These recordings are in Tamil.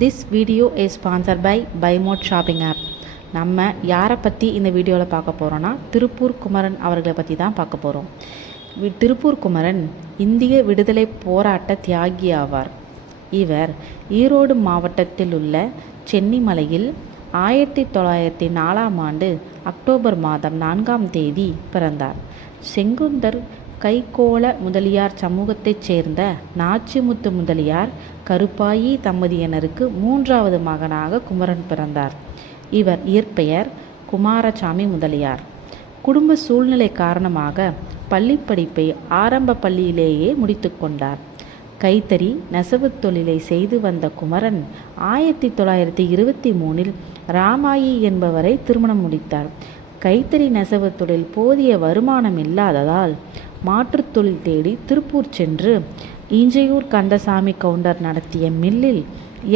This video is sponsor by பைமோட் ஷாப்பிங் ஆப். நம்ம யாரை பற்றி இந்த வீடியோவில் பார்க்க போகிறோன்னா திருப்பூர் குமரன் அவர்களை பற்றி தான் பார்க்க போகிறோம். திருப்பூர் குமரன் இந்திய விடுதலை போராட்ட தியாகி ஆவார். இவர் ஈரோடு மாவட்டத்தில் உள்ள சென்னிமலையில் 1904 அக்டோபர் மாதம் 4 பிறந்தார். செங்குந்தர் கைகோள முதலியார் சமூகத்தைச் சேர்ந்த நாச்சிமுத்து முதலியார் கருப்பாயி தம்பதியினருக்கு 3வது மகனாக குமரன் பிறந்தார். இவர் இயற்பெயர் குமாரசாமி முதலியார். குடும்ப சூழ்நிலை காரணமாக பள்ளிப்படிப்பை ஆரம்ப பள்ளியிலேயே முடித்து கொண்டார். கைத்தறி நெசவு தொழிலை செய்து வந்த குமரன் 1923 ராமாயி என்பவரை திருமணம் முடித்தார். கைத்தறி நெசவு தொழில் போதிய வருமானம் இல்லாததால் மாற்றுத் தொழில் தேடி திருப்பூர் சென்று ஈஞ்சையூர் கந்தசாமி கவுண்டர் நடத்திய மில்லில்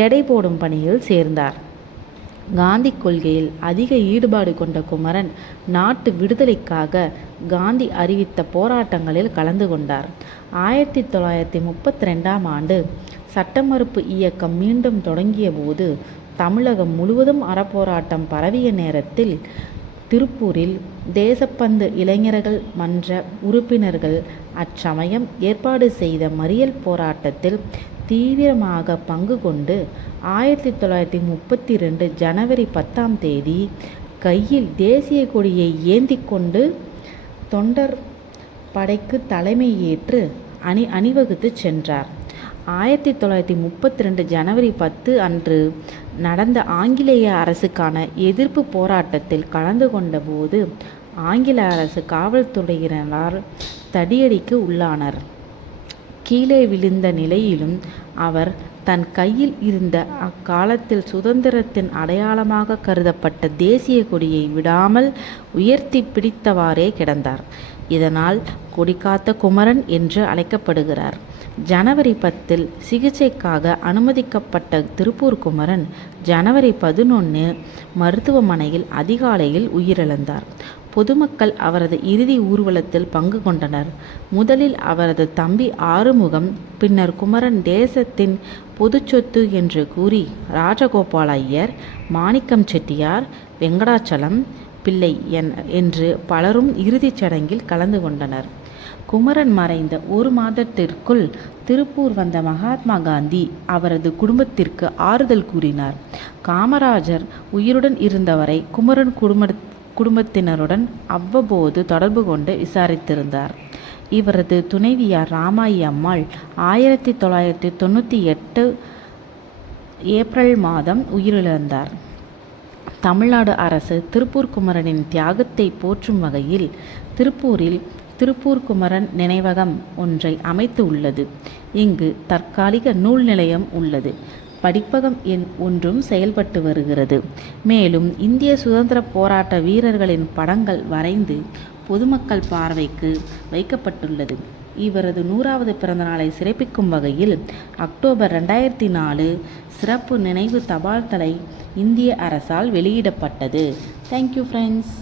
எடை போடும் பணியில் சேர்ந்தார். காந்தி கொள்கையில் அதிக ஈடுபாடு கொண்ட குமரன் நாட்டு விடுதலைக்காக காந்தி அறிவித்த போராட்டங்களில் கலந்து கொண்டார். 1932 சட்ட மறுப்பு இயக்கம் மீண்டும் தொடங்கிய போது தமிழகம் முழுவதும் அறப்போராட்டம் பரவிய நேரத்தில் திருப்பூரில் தேசப்பந்து இளைஞர்கள் மன்ற உறுப்பினர்கள் அச்சமயம் ஏற்பாடு செய்த மறியல் போராட்டத்தில் தீவிரமாக பங்கு கொண்டு 1932 ஜனவரி 10 கையில் தேசிய கொடியை ஏந்தி கொண்டு தொண்டர் படைக்கு தலைமை ஏற்று அணிவகுத்து சென்றார். 1932 ஜனவரி 10 அன்று நடந்த ஆங்கிலேய அரசுக்கான எதிர்ப்பு போராட்டத்தில் கலந்து கொண்ட போது ஆங்கில அரசு காவல்துறையினரால் தடியடிக்கு உள்ளானார். கீழே விழுந்த நிலையிலும் அவர் தன் கையில் இருந்த அக்காலத்தில் சுதந்திரத்தின் அடையாளமாக கருதப்பட்ட தேசிய கொடியை விடாமல் உயர்த்தி பிடித்தவாறே கிடந்தார். இதனால் கொடிகாத்த குமரன் என்று அழைக்கப்படுகிறார். ஜனவரி 10 சிகிச்சைக்காக அனுமதிக்கப்பட்ட திருப்பூர் குமரன் ஜனவரி 11 மருத்துவமனையில் அதிகாலையில் உயிரிழந்தார். பொதுமக்கள் அவரது இறுதி ஊர்வலத்தில் பங்கு கொண்டனர். முதலில் அவரது தம்பி ஆறுமுகம், பின்னர் குமரன் தேசத்தின் பொது சொத்து என்று கூறி ராஜகோபால் ஐயர், மாணிக்கம் செட்டியார், வெங்கடாச்சலம் பிள்ளை என்று பலரும் இறுதிச் சடங்கில் கலந்து கொண்டனர். குமரன் மறைந்த 1 மாதத்திற்குள் திருப்பூர் வந்த மகாத்மா காந்தி அவரது குடும்பத்திற்கு ஆறுதல் கூறினார். காமராஜர் உயிருடன் இருந்தவரை குமரன் குடும்பத்தினருடன் அவ்வப்போது தொடர்பு கொண்டு விசாரித்திருந்தார். இவரது துணைவியார் ராமாயி அம்மாள் 1998 ஏப்ரல் மாதம் உயிரிழந்தார். தமிழ்நாடு அரசு திருப்பூர் குமரனின் தியாகத்தை போற்றும் வகையில் திருப்பூரில் திருப்பூர் குமரன் நினைவகம் ஒன்றை அமைத்து உள்ளது. இங்கு தற்காலிக நூல் நிலையம் உள்ளது. படிப்பகம் ஒன்றும் செயல்பட்டு வருகிறது. மேலும் இந்திய சுதந்திர போராட்ட வீரர்களின் படங்கள் வரைந்து பொதுமக்கள் பார்வைக்கு வைக்கப்பட்டுள்ளது. இவரது 100வது பிறந்தநாளை சிறப்பிக்கும் வகையில் அக்டோபர் 2004 சிறப்பு நினைவு தபால் தலை இந்திய அரசால் வெளியிடப்பட்டது. Thank you friends.